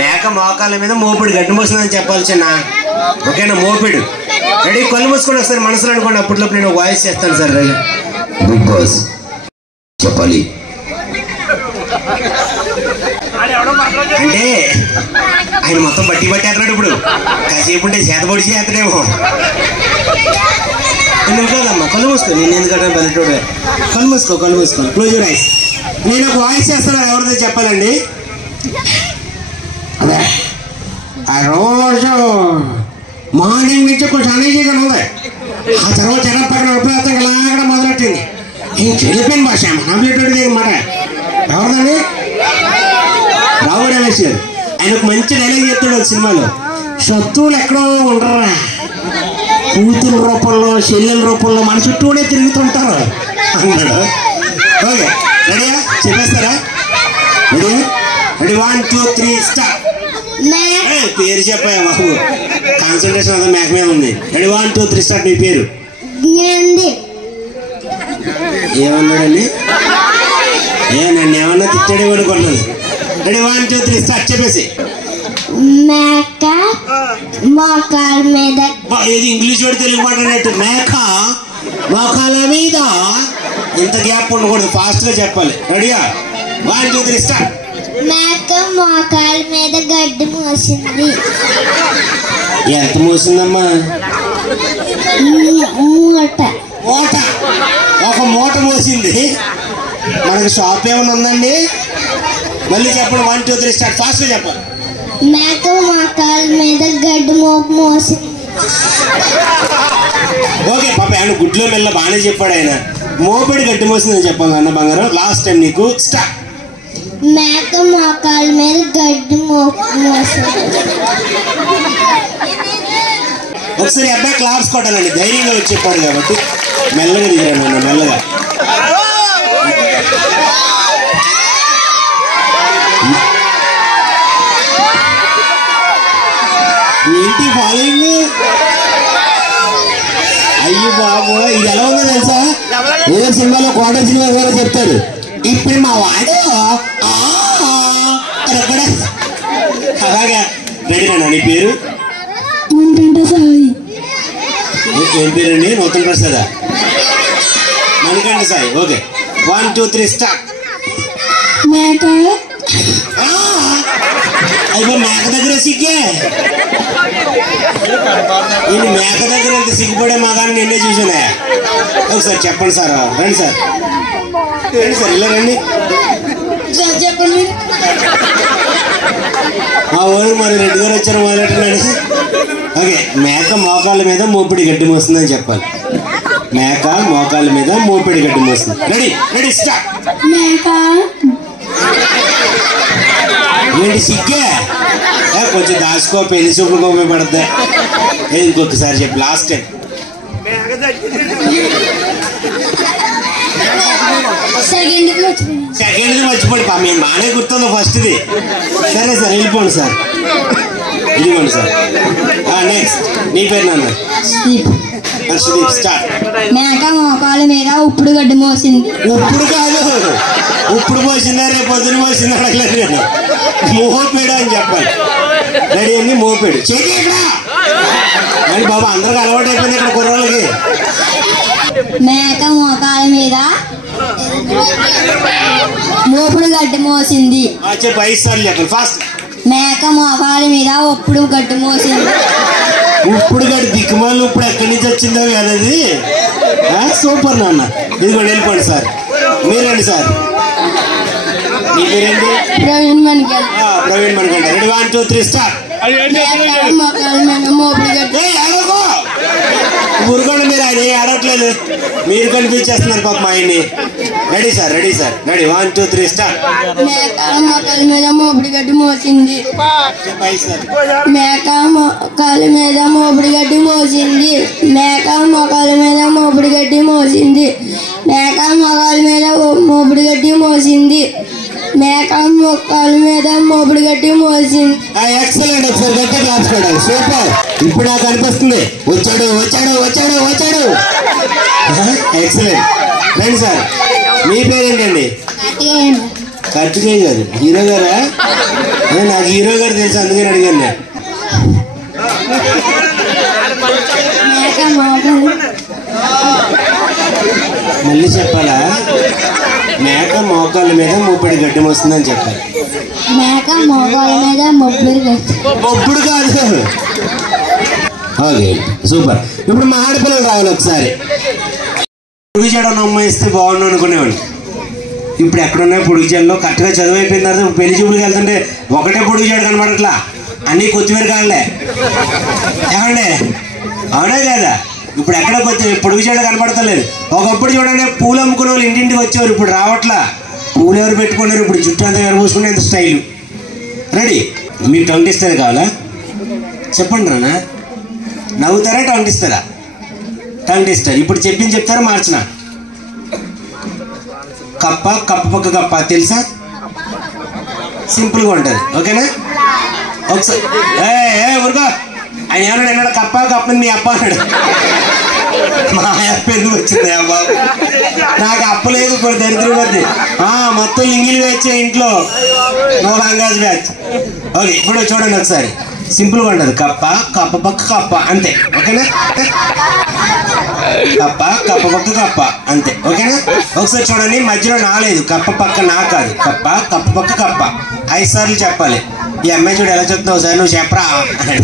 మేక మోకాల మీద మోపిడు గడ్డి మోస్తుందని చెప్పాలి చిన్న. ఓకేనా? మోపిడు. రెడీ? కళ్ళు మూసుకొని ఒకసారి మనసులో అనుకోండి. అప్పట్లోపు నేను వాయిస్ చేస్తాను సార్. బిగ్ బాస్ చెప్పాలి అంటే ఆయన మొత్తం బట్టి పట్టేస్తున్నాడు. ఇప్పుడు కాసేపు ఉంటే చేతబడి చేస్తాడేమో. నువ్వు కాదమ్మా, కళ్ళు మూసుకో. నేను ఎందుకంటే బెల్లటోడు. కళ్ళు మూసుకో, కళ్ళు మూసుకో. Close your eyes. నేను ఒక వాయిస్ చేస్తాను, ఎవరిదో చెప్పాలండి. అదే ఆ రోజు మార్నింగ్ నుంచి కొంచెం అనేజీగా ఉంది. ఆ తర్వాత జనం పక్కన ఉపయోగం ఇలాగ మొదలెట్టింది. ఇంక వెళ్ళిపోయింది భాష కంప్లీట్ మాట. ఎవరిదండి? రావు రమేష్ గారు. ఆయన ఒక మంచి డైలాగ్ చెప్తాడు ఒక సినిమాలో. శత్రువులు ఎక్కడో ఉండరా, కూతురు రూపంలో చెల్లెల రూపంలో మన చుట్టూనే తిరుగుతుంటారు అన్నాడు. ఓకే, రెడీయా? చెప్పేస్తారా? రెడీ? రెడీ? 1 2 3 స్టార్ట్. పేరు చెప్పా బాబు, కాన్సన్ట్రేషన్ అంతా మేక మీద ఉంది. రెడీ? 1 2 3 స్టార్ట్. మీ పేరు ఏమన్నాడండి? నన్ను ఏమన్నా తిట్టాడే అనుకున్నాను. రెడీ? 1 2 3 స్టార్ట్. చెప్పేసి. మేక మోకాల మీద. ఇది ఇంగ్లీష్ వాడు తెలుగు మాట్లాడినట్టు. మేక మోకాల మీద. ఇంత గ్యాప్ ఉండకూడదు, ఫాస్ట్ గా చెప్పాలి. రెడీయా? 1 2 3 స్టార్ట్. మేక మోకాల మీద గడ్డి మోసింది. ఎంత మోసిందమ్మా? మూట. మూట. ఒక మూట మోసింది. మనకి షాప్ ఏమైనా ఉందండి? మళ్ళీ చెప్పండి. 1 2 3 స్టార్ట్. ఫాస్ట్ గా చెప్పాలి. మేక మోకాల మీద గడ్డి మోసింది. ఓకే పాప, ఆయన గుడ్లో మెల్ల బాగానే చెప్పాడు. ఆయన మోపిడి గడ్డి మోసిందని చెప్పాను అన్న బంగారం. లాస్ట్ టైం నీకు. స్టార్ట్. మేక మోకాల మీద గడ్డి మోసింది. ఒకసారి అబ్బాయి క్లాప్స్ కొట్టాలండి, ధైర్యంగా వచ్చి చెప్పాడు కాబట్టి. మెల్లగా దిగాను అన్న, మెల్లగా. ఏంటి ఫాలోయింగ్? అయ్యి బాబు, ఇది ఎలా ఉందో తెలుసా? ఏదో సినిమాలో కోట సినిమా కూడా చెప్తాడు. ఇప్పుడు మా వాడు అలాగా. రెడీ అన్న? నీ పేరు ఏం పేరండి? నూతన ప్రసాద్. మణికంఠ సాయి. Okay, 1 2 3 start. మేక. అయిపో మేక దగ్గర సిగ్గే. నేను మేక దగ్గర ఎంత సిగ్గుపడే మగాన్ని నిన్నే చూసానే. ఒకసారి చెప్పండి సార్. రండి సార్, రండి సార్, ఇలా రండి. చెప్పండి. మా ఊరికి మరి రెడ్డి గారు వచ్చారు మొదలెట్టండి. ఓకే, మేక మోకాళ్ళ మీద మోపిడి గడ్డి మోస్తుందని చెప్పాలి. మేక మోకాళ్ళ మీద మోపిడి గడ్డి మోస్తుంది. రెడీ? Ready start. మేక. ఏంటి సిగ్గే? కొంచెం దాచుకో, పెళ్లి చూపులకు ఉపయోగపడద్దా? ఇంకొకసారి చెప్పి లాస్ట్ టైం. సెకండ్ మర్చిపోండి పా, మేము బాగానే గుర్తుంది ఫస్ట్ది. సరే సార్, వెళ్ళిపోండి సార్, ఇదిగోండి సార్. నెక్స్ట్ నీ పేరు నాన్న? హర్షదీప్. స్టార్ట్. మేక మోకాల మీద ఉప్పుడు గడ్డి మోసింది. ఉప్పుడు కాదు, ఉప్పుడు పోసిందా రేపు పొద్దున పోసిందా అడగలేదు నేను. మోపేడు అని చెప్పాలి. రెడీ అండి? మోపేడు. చేతి ఇక్కడ అని బాబా, అందరికి అలవాటు అయిపోయింది ఇక్కడ కుర్రోళ్ళకి. మేక మోకాల మీద మోపుడు గడ్డి మోసింది. చెప్పి 5 సార్లు చెప్పండి ఫాస్ట్. మేక మోకాల మీద ఉప్పుడు గడ్డి మోసింది. ఉప్పుడు గడ్డి దిక్కుమాలు ఇప్పుడు ఎక్కడి నుంచి వచ్చిందో కదది. సూపర్ నాన్న. ఇదిగోండి, వెళ్ళిపోండి సార్. మీరండి సార్. మీ పేరేంటి? ప్రవీణ్ మణికంఠ. ప్రవీణ్ మణికంఠ. రెడీ? 1 2 3 స్టార్ట్. మోకాల మీద మోపుడు గడ్డి. ఊరుకోండి మీరు, ఆయన ఆడట్లేదు, మీరు కనిపించేస్తున్నారు పాప మా ఆయన్ని. Ready sir, ready sir, ready? 1 2 3 start. మేక మోకాల మీద మోపుడు గడ్డి మోసింది. మేక మోకాల మీద మోపుడు గడ్డి మోసింది. మేక మోకాల మీద మోపుడు గడ్డి మోసింది. మేక మోకాల మీద మోపుడు గడ్డి మోసింది. మేక మోకాల మీద మోపుడు గడ్డి మోసింది. ఎక్సలెంట్. ఒకసారి గట్టి క్లాస్ కొట్టాలి. సూపర్. ఇప్పుడు నాకు అనిపిస్తుంది వచ్చాడు వచ్చాడు వచ్చాడు వచ్చాడు. ఎక్సలెంట్. రండి సార్. మీ పేరేంటండి? కార్తికేయ గారు. హీరో గారా? నాకు హీరో గారు తెలుసు, అందుకని అడిగాను నేను. మళ్ళీ చెప్పాలా? మేక మోకాళ్ళ మీద మోపిడి గడ్డం వస్తుందని చెప్పాలి. మేక మోకాళ్ళ మీద మొప్పుడు కాదు. Okay, super. ఇప్పుడు మా ఆడపిల్లలు రావాలి ఒకసారి. పొడుగు చేయడం అమ్మాయిస్తే బాగుండు అనుకునేవాడు. ఇప్పుడు ఎక్కడున్నాయి పొడుగు చేయడంలో? కరెక్ట్గా చదువు అయిపోయిన తర్వాత పెళ్లి చూపులకు వెళ్తుంటే ఒకటే పొడుగు చేయడం కనబడట్లా, అన్నీ కొత్తిమీర కాళ్ళే. ఏమండే, అవునా కదా? ఇప్పుడు ఎక్కడ పొడుగు చేయడం కనపడతలేదు. ఒకప్పుడు చూడండి పూలు అమ్ముకునే వాళ్ళు ఇంటింటికి వచ్చేవారు, ఇప్పుడు రావట్లా. పూలు ఎవరు పెట్టుకున్నారు? ఇప్పుడు జుట్టు అంతా ఎరబోసుకుంటే ఎంత స్టైలు. రెడీ? మీరు టంగ్ ఇస్తారు కావాలా? చెప్పండి రానా. నవ్వుతారా టంగ్ ఇస్తారా? టంగ్ ఇస్తారు. ఇప్పుడు చెప్పింది చెప్తారా మార్చిన? కప్ప, కప్ప పక్క కప్ప తెలుసా? సింపుల్గా ఉంటుంది. ఓకేనా? ఒకసారి ఊరుకో. ఆయన ఏమన్నాడు అన్నాడు? కప్ప కప్పని మీ అప్ప అన్నాడు. మా అప్ప ఎందుకు వచ్చింది అబ్బా? నాకు అప్పలేదు. ఇప్పుడు దరిద్రం కొద్ది మొత్తం ఇంగిలి వచ్చే ఇంట్లో నో లాంగ్వేజ్ బ్యాచ్. ఓకే, ఇప్పుడు చూడండి ఒకసారి. సింపుల్గా ఉంటుంది. కప్ప, కప్ప పక్క కప్ప, అంతే. ఓకేనా? కప్ప, కప్ప పక్క కప్ప, అంతే. ఓకేనా? ఒకసారి చూడండి, మధ్యలో నాలేదు. కప్ప పక్క నా కాదు. కప్ప, కప్ప పక్క కప్ప 5 సార్లు చెప్పాలి. ఈ అమ్మాయి చూడు ఎలా చెప్తావు సార్, నువ్వు చెప్పరా అని.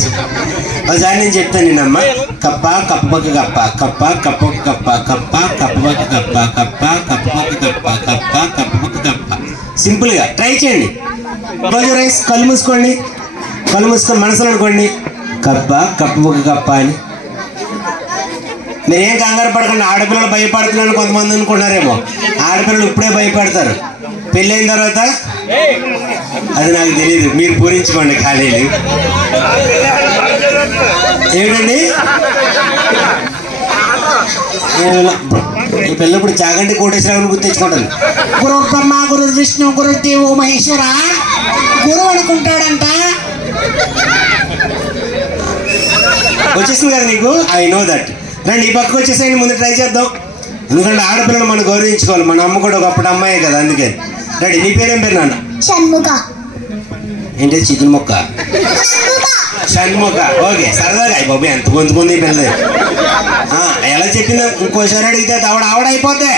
ఒకసారి నేను చెప్తాను నేనమ్మ. కప్ప, కప్ప పక్క కప్ప, కప్ప, కప్ప కప్ప, కప్ప, కప్ప పక్క కప్ప, కప్ప, కప్ప పక్క కప్ప, కప్ప, కప్ప పక్క కప్ప. సింపుల్గా ట్రై చేయండి. రోజు రైస్ కళ్ళు మూసుకోండి, కళ్ళు మూసుకొని మనసులో అనుకోండి కప్ప, కప్ప పక్క కప్ప అని. మీరేం కంగారు పడకండి. ఆడపిల్లలు భయపడుతున్నారని కొంతమంది అనుకుంటున్నారేమో. ఆడపిల్లలు ఇప్పుడే భయపడతారు, పెళ్ళైన తర్వాత అది నాకు తెలియదు. మీరు పూరించుకోండి ఖాళీలు. ఏమిటండి ఈ పిల్లప్పుడు చాగంటి కోటేశ్వరరావుని గుర్తించుకుంటాను. గురు బ్రహ్మ, గురు విష్ణు, గురు దేవో మహేశ్వర, గురువు అనుకుంటాడంట. వచ్చేసింది కదా నీకు? I know that. రండి ఈ పక్కకు వచ్చేసేయండి, ముందు ట్రై చేద్దాం. ఎందుకంటే ఆడపిల్లలు మనం గౌరవించుకోవాలి. మన అమ్మ కూడా ఒకప్పుడు అమ్మాయే కదా, అందుకే. రెడీ? నీ పేరేం పేరు నాన్న? షణ్ముఖ. ఏంటి చికెన్ మొక్క? షణ్ముఖ. ఓకే, సరదాగా. బాబు ఎంత గొంతుకుంది పిల్లలు. ఎలా చెప్పిందో ఇంకోసారి అడిగితే ఆవిడైపోతే.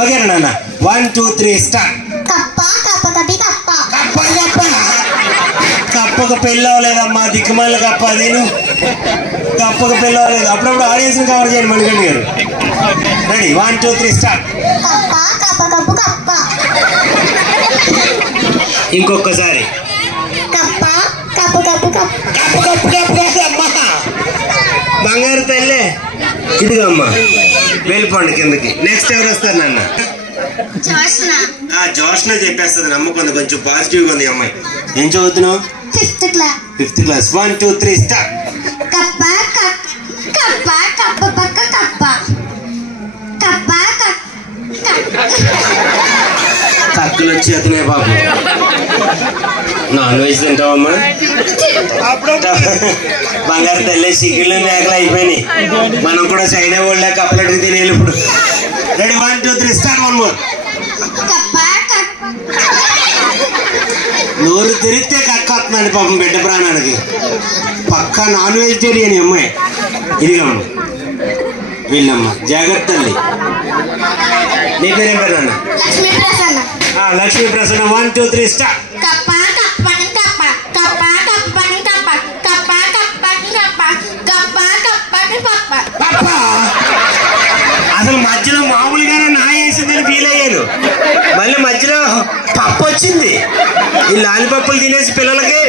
ఓకేనా నాన్న? 1 2 3 స్టార్ట్. కప్ప, కప్ప కప్పి కప్ప. కప్ప కప్ప. కప్పకు పెళ్ళి అవ్వలేదమ్మా, దిక్కుమాల కప్ప. నేను కప్పకు పెళ్ళి అవ్వలేదు. అప్పుడప్పుడు ఆడియన్స్ కవర్ చేయండి మణికంఠ గారు. రెడీ? 1 2 3 స్టార్ట్. కప్ప, కప్ప కప్పు కప్ప. ఇంకొకసారి. కప్ప, కప్పు కప్పు కప్ప. కప్ప కప్పు కప్పు అమ్మా. బంగారు తల్లే. ఇదిగో అమ్మా, వెళ్ళిపోండి కిందకి. నెక్స్ట్ ఎవరు వస్తారు నాన్న? జోష్న చెప్పేస్తుంది. నమ్మకుంది, కొంచెం పాజిటివ్గా ఉంది అమ్మాయి. ఏం చదువుతున్నావు? 5th class. 5th class. 1 2 3 start. కప్ప, కప్ప కప్ప పక్క కప్ప. కప్ప, కక్కులు వచ్చి అతనే బాబు. Non veg తింటావమ్మా? బంగారు తల్లి, చికెన్లు మేకలు అయిపోయినాయి. మనం కూడా చైనా వాళ్ళ కప్పలకి తినేయాలి ఇప్పుడు. రెడీ? 1 2 3 స్టార్ట్. 1 more. నోరు తెరిస్తే కక్క వస్తుందండి పాపం బిడ్డ ప్రాణానికి. పక్కా నాన్ వెజిటేరియన్ అమ్మాయి. ఇదిగా వీళ్ళమ్మ జాగ్రత్త తల్లి. నీ పేరేం పేరు నాన్న? లక్ష్మీ ప్రసన్న. లక్ష్మీ ప్రసన్న. 1 2 3 స్టార్ట్. కప్ప, కప్పని కప్ప. కప్ప, కప్పని కప్ప. కప్ప, కప్పని కప్ప. కప్ప, కప్పని పప్ప. పప్ప. అసలు మధ్యలో మామూలుగానే నా వేసిందని ఫీల్ అయ్యాను. మళ్ళీ మధ్యలో పప్పు వచ్చింది. ఈ లాలిపప్పులు తినేసి పిల్లలకి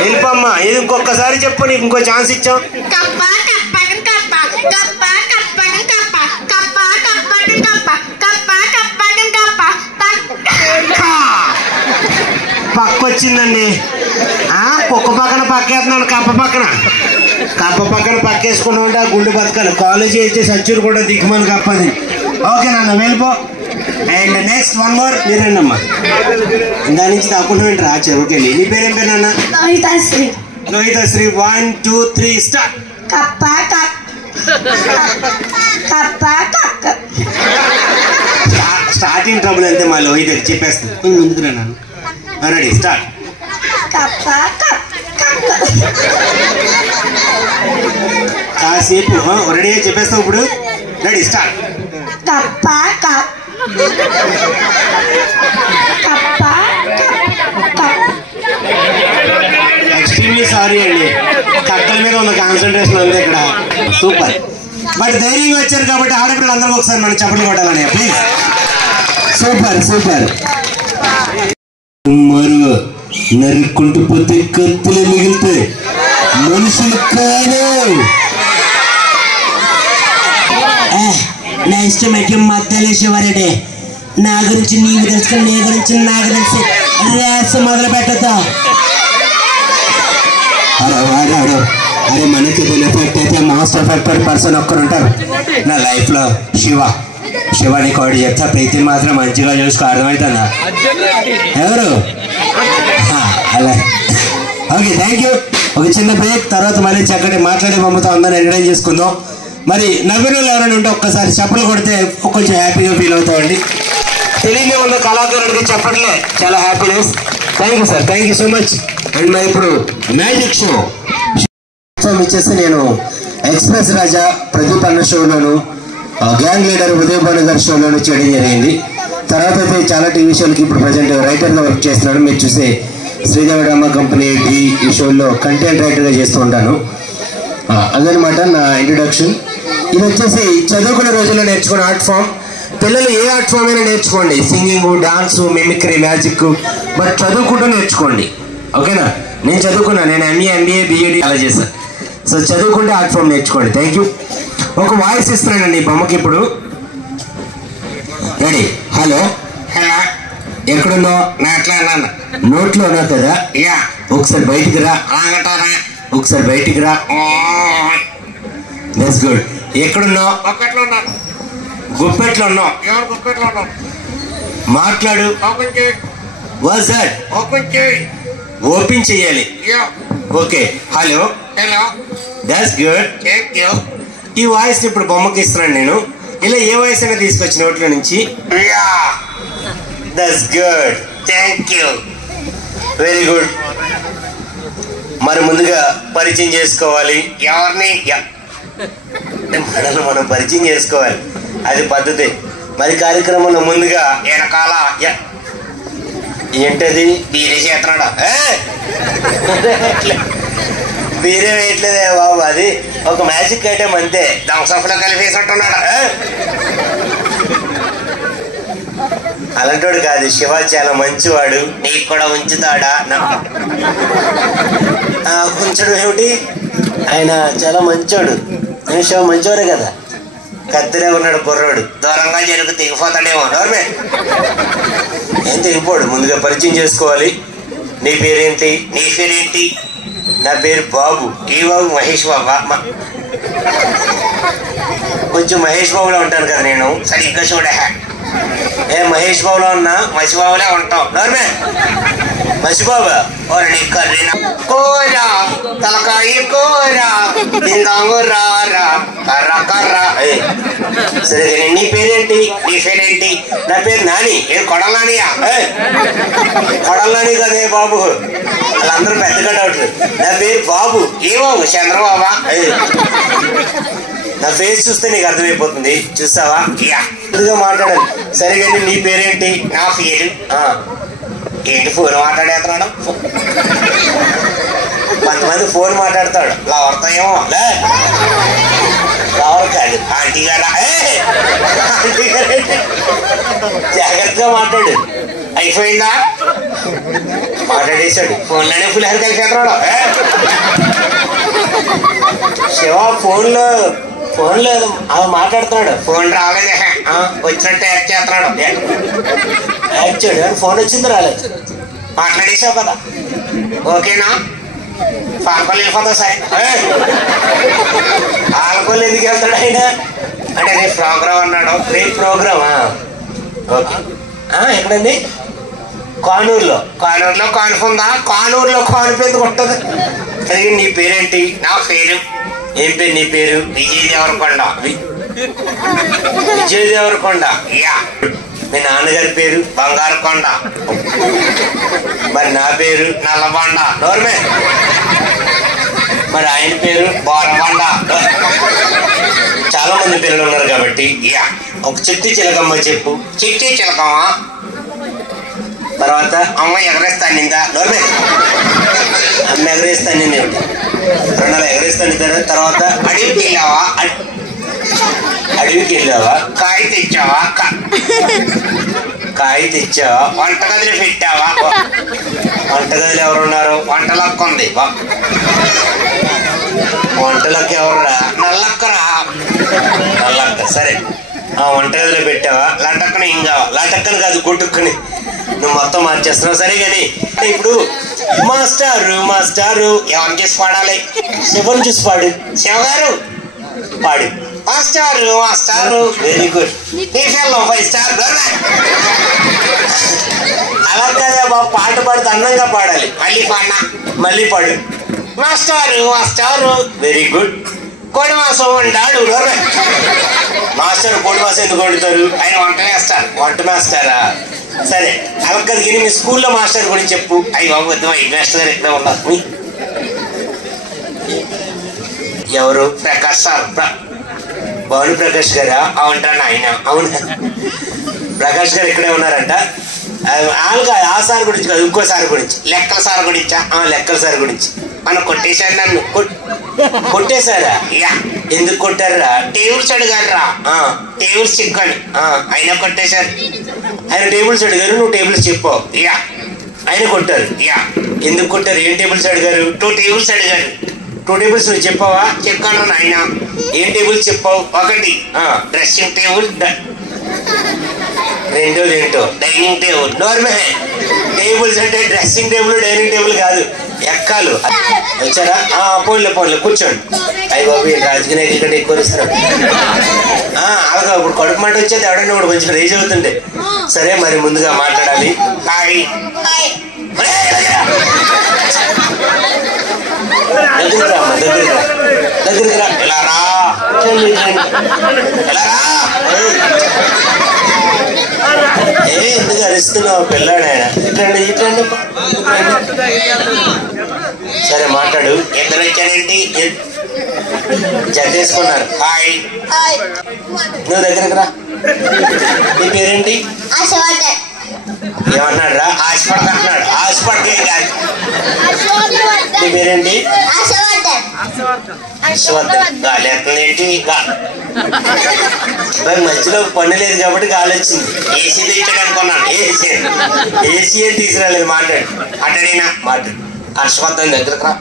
వెళ్ళిపోమ్మా. ఇది ఇంకొకసారి చెప్పు, నీకు ఇంకో ఛాన్స్ ఇచ్చాం. కప్ప, కప్పని కప్ప. కప్ప, కప్పని కప్ప. కప్ప, కప్పని కప్ప. కప్ప, కప్పని కప్ప. పక్క వచ్చిందండి. కుక్క పక్కన పక్కేస్తున్నాను, కప్ప పక్కన. కప్ప పక్కన పక్కేసుకుని ఉంటే ఆ గుండె బతకాలి. కాలేజీ అయితే సచ్చూరు కూడా దిక్కుమని కప్పది. ఓకే నాన్న, వెళ్ళిపో. And next 1 more. మీరేనమ్మా దాని నుంచి తక్కువ వింటారా? ఓకే. నీ పేరేం పేరు నాన్న? లోహితశ్రీ. లోహితశ్రీ. 1 2 3 స్టార్ట్. కప్ప, కప్ప కక్క. స్టార్టింగ్ ట్రబుల్ అంతే. మా లోహిత చెప్పేస్తుంది. ముందుకు రా నాన్న. Ready start. కాసేపు రెడీ అని చెప్పేస్తావు ఇప్పుడు. Ready start. ఎక్స్ట్రీమ్లీ సారీ అండి, కక్కల మీద ఉన్న కాన్సన్ట్రేషన్ ఉంది ఇక్కడ. సూపర్. బట్ ధైర్యంగా వచ్చారు కాబట్టి ఆడపిల్లలందరికీ ఒకసారి మనం చప్పట్లు కొట్టాలని ప్లీజ్. Super super. మరుగు నరుక్కుంటూ పోతే కత్తులే మిగిలితే మనుషులు కాదు. నా ఇష్టం అయితే మధ్యలేసేవారే. నా గురించి నీకు తెలుసు, నీ గురించి నాకు తెలుసు. రేస్ మొదలు పెట్టద్దా? అరే మనకి ఎఫెక్ట్ అయితే మోస్ట్ ఎఫెక్టెడ్ పర్సన్ ఒక్కరుంటారు నా లైఫ్ లో, శివ. శివానికి ఒకటి చెప్తా, ప్రీతి మాత్రం మంచిగా చూసుకో. అర్థమవుతుందా? ఎవరు? అలా. Okay, thank you. ఒక చిన్న బ్రేక్ తర్వాత మళ్ళీ చక్కటి మాట్లాడే బొమ్మతో అందరూ ఎంటర్టైన్ చేసుకుందాం. మరి నవ్విన వాళ్ళు ఎవరైనా ఉంటే ఒక్కసారి చప్పట్లు కొడితే కొంచెం హ్యాపీగా ఫీల్ అవుతామండి. తెలియని ఉన్న కళాకారుడికి చెప్పట్లే చాలా happiness. Thank you sir, thank you so much. And మరి ఇప్పుడు మ్యాజిక్ షో ఇచ్చేసి నేను ఎక్స్ప్రెస్ రాజా ప్రదీప్ అన్న షోలోను, గ్యాంగ్ లీడర్ ఉదయ్ భాను గారి షోలోను చేయడం జరిగింది. తర్వాత అయితే చాలా టీవీ షోలకి ఇప్పుడు ప్రజెంట్ రైటర్గా వర్క్ చేస్తున్నాడు. మీరు చూసే శ్రీదేవి డ్రామా కంపెనీ డి ఈ షోల్లో కంటెంట్ రైటర్గా చేస్తూ ఉంటాను. అదనమాట నా ఇంట్రొడక్షన్. ఇది వచ్చేసి చదువుకునే రోజుల్లో నేర్చుకున్న ఆర్ట్ ఫామ్. పిల్లలు ఏ ఆర్ట్ ఫామ్ అయినా నేర్చుకోండి, singing, dance, mimicry, magic, but చదువుకుంటూ నేర్చుకోండి. ఓకేనా? నేను చదువుకున్నా, నేను MA BEd అలా చేశాను. సో చదువుకుంటే ఆర్ట్ ఫామ్ నేర్చుకోండి. Thank you. ఒక వాయిస్ ఇస్తున్నానండి ఈ బొమ్మకి ఇప్పుడు. రెడీ? హలో. హలో, ఎక్కడున్నావు? నా ఎట్లా అన్నాను, నోట్లో ఉన్నావు కదా. యా, ఒకసారి బయటికి రా. ఒకసారి బయటికి రా. That's good. ఎక్కడున్నావు? గుప్పెట్లో ఉన్నాను. గుప్పెట్లో ఉన్నావు? ఎవరు గుప్పెట్లో ఉన్నావు? మాట్లాడు. What's that? ఓపెన్ చేయి. ఓపెన్ చేయాలి. Okay. Hello. Hello. That's good. Thank you. ఈ వాయిస్ ఇప్పుడు బొమ్మకి ఇస్తున్నాను నేను. ఇలా ఏ వాయిస్ అయినా తీసుకొచ్చి నోట్లో నుంచి. That's good. Thank you. Very good. మరి ముందుగా పరిచయం చేసుకోవాలి. ఎవరిని? మనల్ని మనం పరిచయం చేసుకోవాలి, అది పద్ధతి. మరి కార్యక్రమంలో ముందుగా వెనకాల ఏంటది బీరే చేస్తున్నాడా? బీరే వేయట్లేదే బాబు, అది ఒక మ్యాజిక్ ఐటమ్ అంతే. థమ్స్అప్లో కలిపేసి ఉంటున్నాడా? అలాంటి వాడు కాదు. శివ చాలా మంచివాడు, నీకు కూడా ఉంచుతాడా? ఉంచడం ఏమిటి, ఆయన చాలా మంచోడు. శివ మంచివాడే కదా. కత్తిరే ఉన్నాడు కుర్రోడు, దూరంగా జరుగు తెగిపోతాడేమో. నోర్మే, ఏం తెగిపోడు. ముందుగా పరిచయం చేసుకోవాలి. నీ పేరేంటి? నీ పేరేంటి? నా పేరు బాబు. ఈ బాబు మహేష్ బాబు. కొంచెం మహేష్ బాబులో ఉంటాను కదా నేను. సరిగ్గా చూడే. ఏ మహేష్ బాబులో ఉన్నా మసిబాబులే ఉంటాం. నోర్మే, మసిబాబు నీ కర్రీన కూర, తలకాయ కూర, తిందాము రారా, కర్ర కర్ర. సరే, నీ పేరేంటి? నీ పేరేంటి? నా పేరు నాని. ఏం కొడలానియా? కొడలాని కదే బాబు, వాళ్ళందరూ పెద్దగా డౌట్లు. నా పేరు బాబు. ఏ బాబు? చంద్రబాబా. నా ఫేస్ చూస్తే నీకు అర్థమైపోతుంది. చూస్తావా? ఇదిగా మాట్లాడాలి. సరే కానీ నీ పేరేంటి? నా పేరు ఏంటి? ఫోన్ మాట్లాడేస్తున్నాడు. కొంతమంది ఫోన్ మాట్లాడతాడు. లవర్తో ఏమో. లవర్ కాదు, ఆంటీ గారా. ఆంటీ గారు జాగ్రత్తగా మాట్లాడు. అయిపోయిందా? మాట్లాడేశాడు. ఫోన్లోనే పులిహోర కలిపేస్తున్నాడు. శివ ఫోన్లో అవి మాట్లాడుతున్నాడు. ఫోన్ రాలేదే, వచ్చినట్టు యాక్ట్ చేస్తున్నాడు. యాక్ట్ చేయడు. ఫోన్ వచ్చింది, రాలేదు. మాట్లాడేసావు కదా, ఓకేనా? పాలకొల్లు వెళ్ళిపోతావు సార్. పాలకొల్లు ఎందుకు వెళ్తాడు ఆయన అంటే రేపు ప్రోగ్రామ్ అన్నాడు. రేపు ప్రోగ్రామా? ఓకే. ఎక్కడండి? కానూరులో. కానూరులో కానుపు ఉందా? కానూరులో కానుపు ఎందుకు ఉంటుంది? సరే, నీ పేరేంటి? నా పేరు. ఏం పేరు నీ పేరు? విజయ్ దేవరకొండ. విజయ్ దేవరకొండ. యా, మీ నాన్నగారి పేరు బంగారు కొండ, మరి నా పేరు నల్లబండ నోర్మే, మరి ఆయన పేరు బోరబండ. చాలా మంది పిల్లలు ఉన్నారు కాబట్టి ఒక చిట్టి చిలకమ్మ చెప్పు. చిట్టి చిలకమ్మ. తర్వాత అమ్మ ఎగరేస్తానిందా నోర్మే, అమ్మ ఎగరేస్తానింది ఏమిటి, 2 నెలలు ఎగరేస్తాను. తర్వాత అడవికి వెళ్ళావా, కాయ తెచ్చావా, కాయ తెచ్చావా, వంటగదిలో పెట్టావా, వంటగదిలో ఎవరున్నారు, వంటలక్క ఉంది, వంటలక్క ఎవర్రా, నల్లక్కరా, నల్లక్క. సరే వంటగదిలో పెట్టావా, లటక్కని ఇంగావా, లటక్కని కాదు కొట్టుక్కని, నువ్వు మొత్తం మార్చేస్తున్నావు. సరే కానీ ఇప్పుడు మాస్టారు మాస్టారు ఎవరిని చూసి పాడాలి, శివని చూసి పాడు, శివగారు పాడు, మాస్టారు మాస్టారు. Very good, 5 star. అలా కదా బాబు, పాట పాడుతూ అందంగా పాడాలి. మళ్ళీ పాడు, మాస్టారు మాస్టారు. Very good. కోడి మాసం వండాడు. మాస్టర్ కోడి మాసం ఎందుకు వండుతారు, ఆయన వంట వేస్తారు. వంట వేస్తారా? సరే అలా కదా. మీ స్కూల్లో మాస్టర్ గురించి చెప్పు. అయ్యి బాబు హెడ్ మాస్టర్ గారు ఎక్కడ ఉన్నారు? ఎవరు? ప్రకాష్ సార్, భాను ప్రకాష్ గారా? అవుంటాను ఆయన. అవునా, ప్రకాష్ గారు ఇక్కడే ఉన్నారంట. వాళ్ళగా ఆ సార్ గురించి కాదు, ఇంకో సార్ గురించి, లెక్కల సార్ గురించా? లెక్కల సార్ గురించి. మనం కొట్టేశారు, నన్ను కొట్టేశారా? ఎందుకు కొట్టారా? టేబుల్స్ అడిగారా? టేబుల్స్ చెప్పాను, అయినా కొట్టేశారు. ఆయన టేబుల్స్ అడిగారు, నువ్వు టేబుల్స్ చెప్పావు. ఆయన కొట్టారు. ఎందుకు కొట్టారు? ఏం టేబుల్స్ అడిగారు? 2 టేబుల్స్ అడిగారు. 2 టేబుల్స్ నువ్వు చెప్పావా? చెప్పాను ఆయన. ఏం టేబుల్స్ చెప్పావు? 1 డ్రెస్సింగ్ టేబుల్, 2 ఏంటో డైనింగ్ టేబుల్. నోర్మే, టేబుల్స్ అంటే డ్రెస్సింగ్ టేబుల్ డైనింగ్ టేబుల్ కాదు, ఎక్కాలు. వచ్చారా? పోన్లే కూర్చోండి. అయ్యి బాబు రాజకీయ కంటే ఎక్కువ ఇస్తున్నాడు. అలాగా ఇప్పుడు కడుపు మాట వచ్చేది ఎవడన్నా ఇప్పుడు కొంచెం రేజ్ అవుతుండే. సరే మరి ముందుగా మాట్లాడాలి. దగ్గరికి రా, దగ్గరికి రా. ఎలా రా, ఎలా రా. ఎందుకు అరుస్తున్నావు పిల్లాడు? ఆయన ఇట్రండి. సరే మాట్లాడు. ఇద్దరు వచ్చారేంటి? జతేసుకున్నారు. హాయ్, నువ్వు దగ్గరకు రా. నీ పేరేంటి? ఏమన్నాడు రా? హాస్పిటల్ అంటున్నాడు. హాస్పిటల్ కాదు. నీ పేరేంటి? ఏంటి? మధ్యలో పని లేదు కాబట్టి గాలి వచ్చింది. ఏసీ తెచ్చాడు అనుకున్నాను. ఏసీ ఏం తీసుకురాలేదు. మాట్లాడినా మాట్లాడు. హర్షవర్ధన్ దగ్గరకు రా.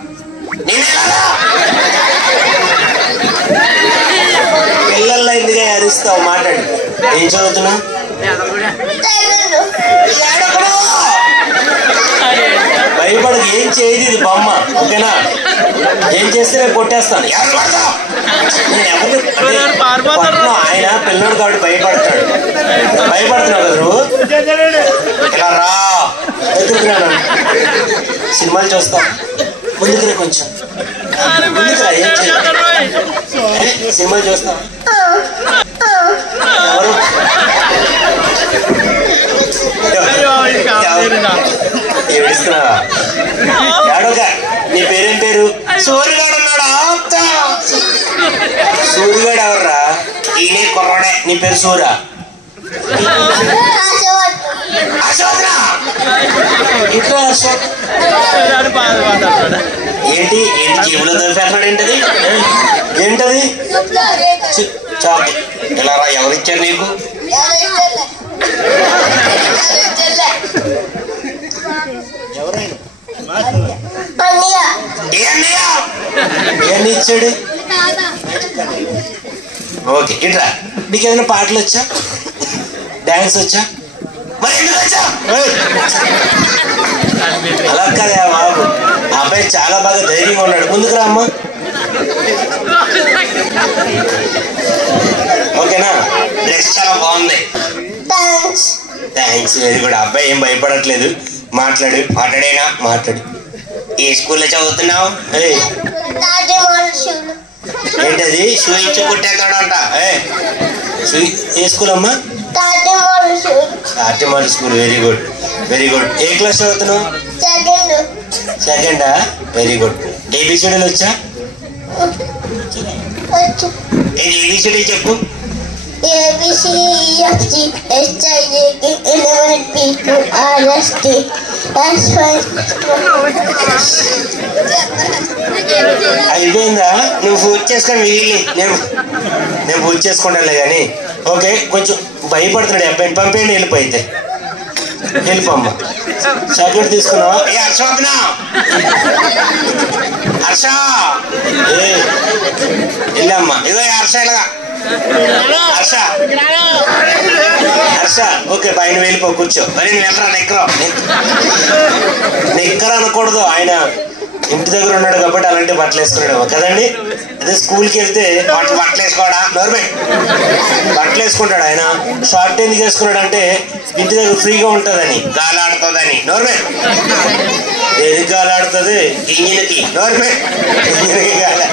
పిల్లల్లో ఎందుగా అరుస్తావు? మాట్లాడు. ఏం చదువుతున్నా? భయపడదు, ఏం చేయదు, ఇది బొమ్మ. ఓకేనా? ఏం చేస్తే నేను కొట్టేస్తాను. ఆయన పిల్లడు కాబట్టి భయపడతాడు. భయపడుతున్నావు కదా నువ్వు? ఇలా రా, ఎదురుకున్నాను. సినిమాలు చూస్తాం. ముందుకురా, కొంచెం ముందుకురా. ఏం చేయాలి? సినిమాలు చూస్తాం. ఏడుస్తున్నావా? ఏడోగా. నీ పేరేం పేరు? సూర్యగాడు ఉన్నాడా? సూర్యగాడు ఎవర్రా? ఈయనే కుర్రాడే. నీ పేరు సూరా? ఇంట్లో ఏంటి జేబులో దొరికేస్తున్నాడు? ఏంటది? ఏంటది? చాక్. ఇలా రా. ఎవరిచ్చారు నీకు? ఎవరైనా ఇచ్చాడు? ఓకే, ఇట్రా. నీకు ఏదైనా పాటలు వచ్చా? డాన్స్ వచ్చా? మరి ఎందుకు వచ్చా? అలా కదా బాబు, ఆ అబ్బాయి చాలా బాగా ధైర్యంగా ఉన్నాడు. ముందుకు రా అమ్మా. ఓకేనా? డ్రెస్ చాలా బాగుంది. Thanks, very good. అబ్బాయి ఏం భయపడట్లేదు. మాట్లాడేనా? మాట్లాడు. ఏ స్కూల్లో చదువుతున్నావు? ఏంటది? షూ ఇచ్చి కుట్టేస్తాడంట. ఏ స్కూల్ అమ్మా? RT model school. Very good, very good. ఏ క్లాస్ చదువుతున్నావు? సెకండా? Very good. ఏబిసిడీలు వచ్చా? ఏబిసిడీ చెప్పు. అయిపోయిందా? నువ్వు పూజ చేసుకొని వీళ్ళు నేను పూజ చేసుకుంటానులే కానీ. ఓకే, కొంచెం భయపడుతున్నాడు అబ్బాయిని, పంపేయండి. వెళ్ళిపోయితే వెళ్ళిపోమ్మ. చాక్లెట్ తీసుకున్నావా? ఏ హర్ష, హర్ష వెళ్ళమ్మా. ఇదో హర్ష ఇలాగా. హర్ష హర్ష ఓకే బాయ్, నువ్వు వెళ్ళిపో, కూర్చో. మరి నువ్వు వెళ్ళరా? నెక్కరా అనకూడదు. ఆయన ఇంటి దగ్గర ఉన్నాడు కాబట్టి అలాంటి బట్టలు వేసుకున్నాడు కదండి. అదే స్కూల్కి వెళ్తే బట్టలు వేసుకోడా? నోర్మే బట్టలు వేసుకుంటాడు ఆయన. షార్ట్ ఎందుకు వేసుకున్నాడు అంటే ఇంటి దగ్గర ఫ్రీగా ఉంటుందని, గాలి ఆడుతుందని. నోర్మే ఏది గాలి ఆడుతుంది? ఇంజిన్కి. నోర్మే ఇంజిన్కి గాలి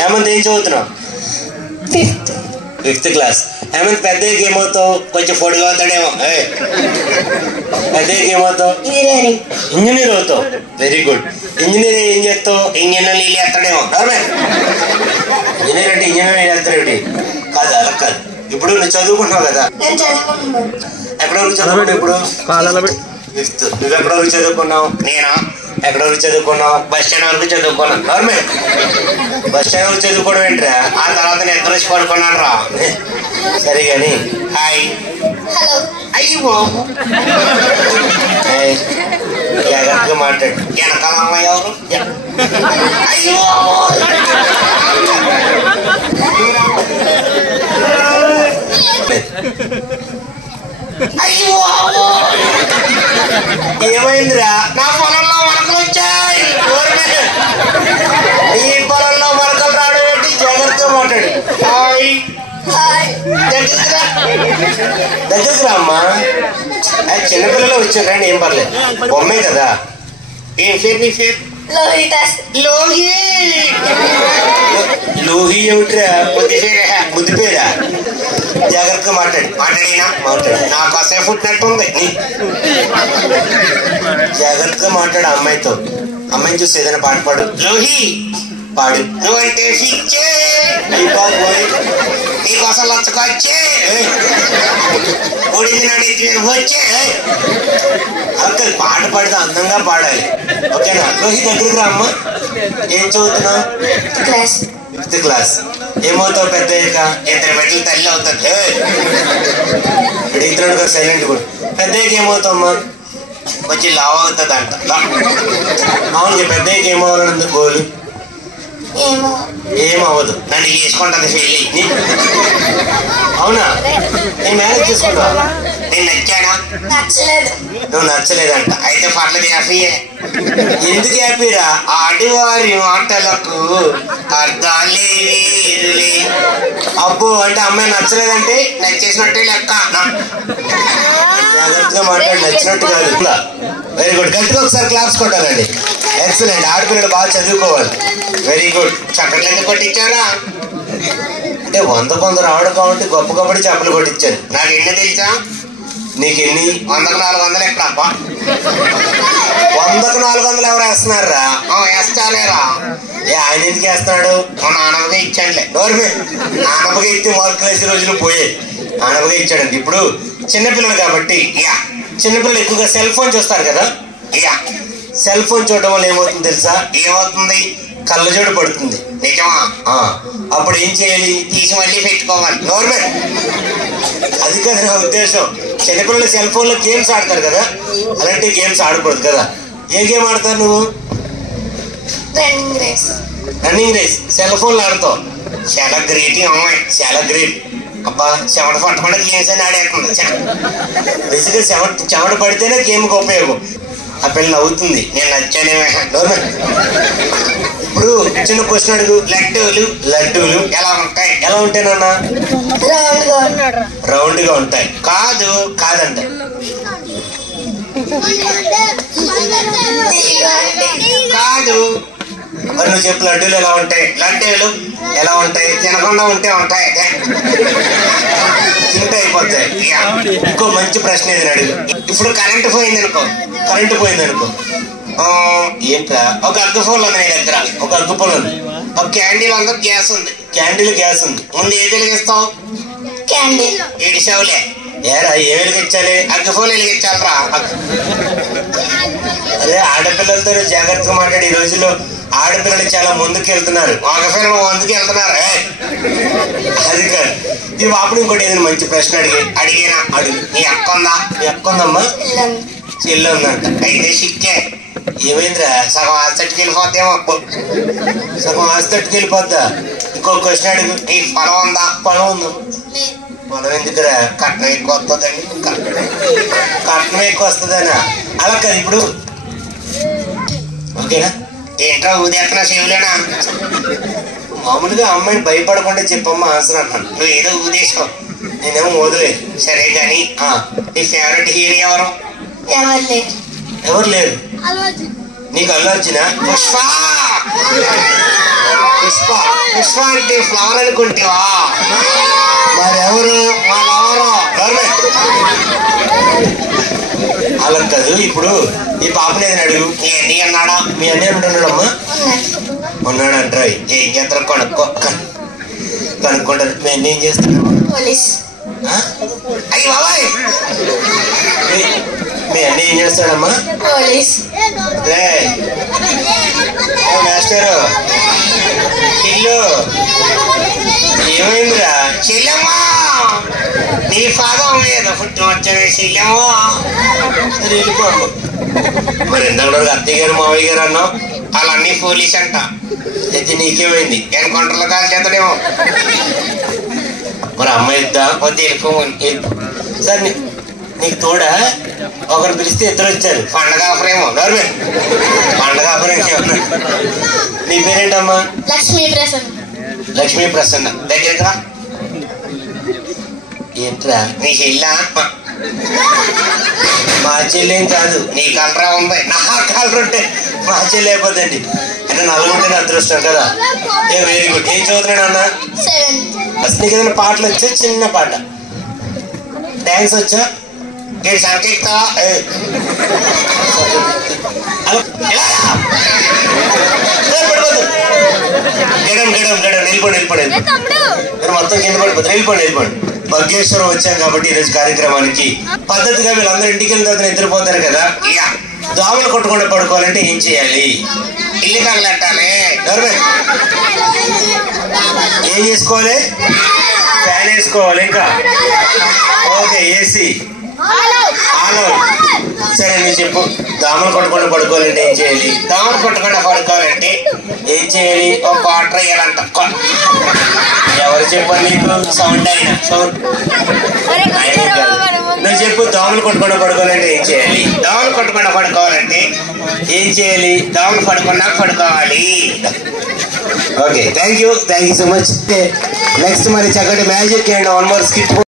హేమంత్ ఏం చదువుతున్నావు? Fifth class. హేమంత్ పెద్దకి ఏమవుతావు? కొంచెం పొడిగా అవుతాడేమో. పెద్దకి ఏమవుతావు? ఇంజనీర్ అవుతావు. Very good. ఇంజనీర్ ఏం చేస్తావు? ఇంజనీర్ నీళ్ళు వేస్తాడేమో. ఇంజనీర్ అంటే ఇంజనీర్ వేస్తాడేమిటి? కాదు, అలా కాదు. ఇప్పుడు నువ్వు చదువుకుంటున్నావు కదా, ఎక్కడ వరకు చదువుకుంటావు? ఇప్పుడు ఫిఫ్త్. నువ్వు ఎక్కడ వరకు చదువుకున్నావు? నేనా? ఎక్కడ వరకు చదువుకున్నావు? బస్ స్టాండ్ వరకు చదువుకున్నాను. నార్మల్ బస్ స్టాండ్ వరకు చదువుకోవడం ఏంట్రా? ఆ తర్వాత నేను ఎక్కడ వచ్చి పడుకున్నాను రా. సరే కానీ హాయ్. అయ్యో జాగ్రత్తగా మాట్లాడు. వెనకాల అమ్మాయి ఎవరు? అయ్యో అయ్యో ఏమైందిరా? నా పొలంలో మొలకలు వచ్చాయి. ఈ పొలంలో మొలకలు రావడం ఏంటి? జాగ్రత్తగా మాట్లాడు. దగ్గరికి రా అమ్మా. చిన్నపిల్లలు వచ్చారండి, ఏం పర్లేదు. బొమ్మే కదా. ఏం పేరు నీ పేరు? లోహి. లోహి ఏమిట్రా? ముద్దు పేరా? జాగ్రత్తగా మాట్లాడినా మాట్లాడు. నాకు కాసేపు పుట్టినట్టుంది. జాగ్రత్తగా మాట్లాడు అమ్మాయితో. అమ్మాయిని చూసి ఏదైనా పాట పాడు. లోహి పాడు. నువ్వంటే పిచ్చే నీకోసం లచ్చకొచ్చే ఒడిది నడిచి వచ్చే. అక్కడ పాట పాడితే అందంగా పాడాలి. ఓకేనా? లోహి దగ్గరికి రా అమ్మ. ఏం చదువుతున్నావు? Fifth class. ఏమవుతావు పెద్ద అయ్యాక? ఇద్దరు బిడ్డలు తల్లి అవుతుంది. ఇద్దరు కదా సైలెంట్ కూడా. పెద్ద అయ్యాక ఏమవుతావమ్మా? కొంచెం లావ్ అవుతుంది అంట. అవును, పెద్ద అయ్యాక ఏమవ్వాలన్నది గోలు? ఏమవ్వదు. నన్ను చేసుకుంటుంది పెళ్ళి. అవునా? నేను మ్యారేజ్ చేసుకుంటావా? నేను నచ్చానా? నువ్వు నచ్చలేదంట. అయితే పర్లేదు, హ్యాపీయే. ఎందుకు హ్యాపీరా? ఆడివారి మాటలకు అర్థాలే వేరులే. అబ్బో అంటే అమ్మాయి నచ్చలేదంటే నచ్చేసినట్టే లెక్క. జాగ్రత్తగా మాట్లాడి, నచ్చినట్టు కాదు. Very good. గట్టిగా ఒకసారి క్లాప్స్ కొట్టాలండి. ఎక్సలెంట్. ఆడపిల్లలు బాగా చదువుకోవాలి. Very good. చక్కట్లు ఎందుకు కొట్టించారా? అంటే 100 రావడం కాబట్టి గొప్ప గొప్పటి చెప్పలు కొట్టించారు. నాకు ఎన్ని తెలుసా? నీకు ఎన్ని? 100కు 400 ఎక్కడ? 100కు 400 ఎవరు వేస్తున్నారా? వేస్తానేరా. ఆయన ఎందుకు వేస్తున్నాడు? నానమ్మగా ఇచ్చాడులే. నోరుమే. నానమ్మగా ఇస్తే మార్కులు వేసే రోజులు పోయాయి. నానమ్మగా ఇచ్చాడండి. ఇప్పుడు చిన్నపిల్లలు కాబట్టి చిన్నపిల్లలు ఎక్కువగా సెల్ ఫోన్ చూస్తారు కదా. సెల్ ఫోన్ చూడడం వల్ల ఏమవుతుంది తెలుసా? ఏమవుతుంది? కళ్ళజోడు పడుతుంది. నిజమా? అప్పుడు ఏం చేయాలి? తీసి మళ్ళీ పెట్టుకోవాలి. నోర్మే. అది కదా నా ఉద్దేశం. చిన్నపిల్లలు సెల్ ఫోన్ లో గేమ్స్ ఆడతారు కదా, అలాంటి గేమ్స్ ఆడకూడదు కదా. ఏ గేమ్ ఆడతావు నువ్వు? రన్నింగ్ రేస్ సెల్ ఫోన్ లో ఆడతావు. చాలా గ్రేట్ అమ్మాయి, చాలా గ్రేట్. అబ్బా చెమట పట్టకుండా గేమ్స్ అని ఆడేస్తుంది. బేసిక్గా చెమట పడితేనే గేమ్కి ఉపయోగం. ఆ పిల్ల నవ్వుతుంది. నేను నచ్చానేమే. ఇప్పుడు చిన్న క్వశ్చన్ అడుగు. లడ్డూలు ఎలా ఉంటాయి? ఎలా ఉంటాయి నాన్న? రౌండ్ గా ఉంటాయి. కాదంట. కాదు. మరి నువ్వు చెప్పు లడ్డూలు ఎలా ఉంటాయి? లడ్డూలు ఎలా ఉంటాయి? తినకుండా ఉంటే ఉంటాయి, తింటే అయిపోతాయి. ఇంకో మంచి ప్రశ్న ఏది అడుగు. ఇప్పుడు కరెంటు పోయింది అనుకో ఏంట్రా? ఒక అగ్గిపుల్ల ఉంది నీ దగ్గర, ఒక అగ్గిపుల్ల ఉంది, ఒక క్యాండిల్ ఉంది, గ్యాస్ ఉంది. ముందు ఏది వెలిగిస్తావు? క్యాండిల్. ఏడిసావులే. ఏరా ఏం వెలిగించాలి? అగ్గిపుల్ల వెలిగించాలరా. అదే ఆడపిల్లలతో జాగ్రత్తగా మాట్లాడి. ఈ రోజుల్లో ఆడపిల్లలు చాలా ముందుకు వెళ్తున్నారు, మగపిల్లలు ముందుకు వెళ్తున్నారు. అది కాదు. ఇది అప్పుడు ఇంకోటి ఏదైనా మంచి ప్రశ్న అడిగినా అడుగు. నీ అక్క ఉందమ్మా? చెల్లి ఉందంట. అయితే సిక్కే. ఏమైందిరా? సగం ఆస్తట్టుకు వెళ్ళిపోద్దేమో. సగం ఆస్తట్టుకు వెళ్ళిపోద్దా? ఇంకో క్వశ్చన్ అడుగు. నీ పొలం ఉందా? పొలం ఉందా? పొలం ఎందుకురా? కట్నం ఎక్కువ వస్తుందండి. కట్నం ఎక్కువ వస్తుందనా? అలా కాదు. ఇప్పుడు ఓకేనా? ఏంట్రా ఊదేస్తున్నా? చెవులేనా? మామూలుగా అమ్మాయిని భయపడకుండా చెప్పమ్మా ఆన్సర్ అన్నాను. నువ్వు ఏదో ఊదేశావు, నేనేమో వదిలేదు. సరే కానీ నీ ఫేవరెట్ హీరో ఎవరు? ఎవరు లేరు. నీకు అల్లు అర్జునా? పుష్ప అంటే ఫ్లవర్ అనుకుంటేవా? మరెవరు? వాళ్ళెవరు? అలా కాదు. ఇప్పుడు ఈ పాపని ఏదైనా అడుగు. నీ అన్నీ అన్నాడా? మీ అన్నీ అంటున్నాడమ్మా? ఉన్నాడు అంటారు. ఏం చేస్తారు? కనుక్కుంటారు. మీ అన్నీ ఏం చేస్తారు? అయ్యి బాబాయ్, మీ అన్నీ ఏం చేస్తాడమ్మా? మాస్టరు ఇల్లు ఏమైందిరా? చెల్లెమ్మా, నీ పాదం మీద పుట్టి వచ్చాడు చెల్లెమ్మా. వెళ్ళిపోమ్మ. మరి ఇందాక అత్తయ్య గారు మావయ్య గారు అన్నావు, వాళ్ళన్నీ పోలీస్ అంట. అయితే నీకేమైంది? ఎన్కౌంటర్లో కాల్ చేస్తాడేమో. మరి అమ్మాయి ఇద్దా కొద్ది వెళ్ళిపోమని. సార్ నీకు తోడా ఒకరు పిలిస్తే ఇద్దరు వచ్చారు. పండగ ఆఫరేమో. నోర్మే పండగ ఆఫరేమో. నీ పేరేంటమ్మా? లక్ష్మీ ప్రసన్న. దగ్గర ఏంట్రా? నీ చెల్లా? మా చెల్లేం కాదు, నీ కలరా ఉంది. నా కలర్ ఉంటే మా చెల్లి అయిపోద్దండి. అంటే నలుగుంటేనే అదృష్టం కదా. Very good. ఏం చదువుతున్నాడు అన్న? ఫస్ట్ నీకు ఏదైనా పాటలు వచ్చా? చిన్న పాట డాన్స్ వచ్చా? నేను సంకేక్తా వెళ్ళిపోండి. మీరు మొత్తం కింద పడిపోతుంది. వెళ్ళిపోండి. భగ్గేశ్వరం వచ్చాం కాబట్టి ఈరోజు కార్యక్రమానికి పద్ధతిగా వీళ్ళందరూ ఇంటికి వెళ్ళిన తర్వాత నిద్రపోతారు కదా. దోమలు కొట్టకుండా పడుకోవాలంటే ఏం చేయాలి? ఇల్లు తగలెట్టాలి. ఏం చేసుకోవాలి? ఫ్యాన్ వేసుకోవాలి. ఇంకా ఓకే, ఏసీ ఆలో. సరే నువ్వు చెప్పు. దోమలు కొట్టకుండా పడుకోవాలంటే ఏం చేయాలి? దోమలు కొట్టకుండా పడుకోవాలంటే ఏం చేయాలి? ఒక క్వార్టర్ వేయాలంట. ఎవరు చెప్పాలి నీకు? సౌండ్ అయినా సౌండ్ నువ్వు చెప్పు. దోమలు కొట్టకుండా పడుకోవాలంటే ఏం చేయాలి? దోమలు కొట్టకుండా పడుకోవాలంటే ఏం చేయాలి? దోమలు పడకుండా పడుకోవాలి. Okay, thank you so much. Next మరి చక్కటి magic and one more skit.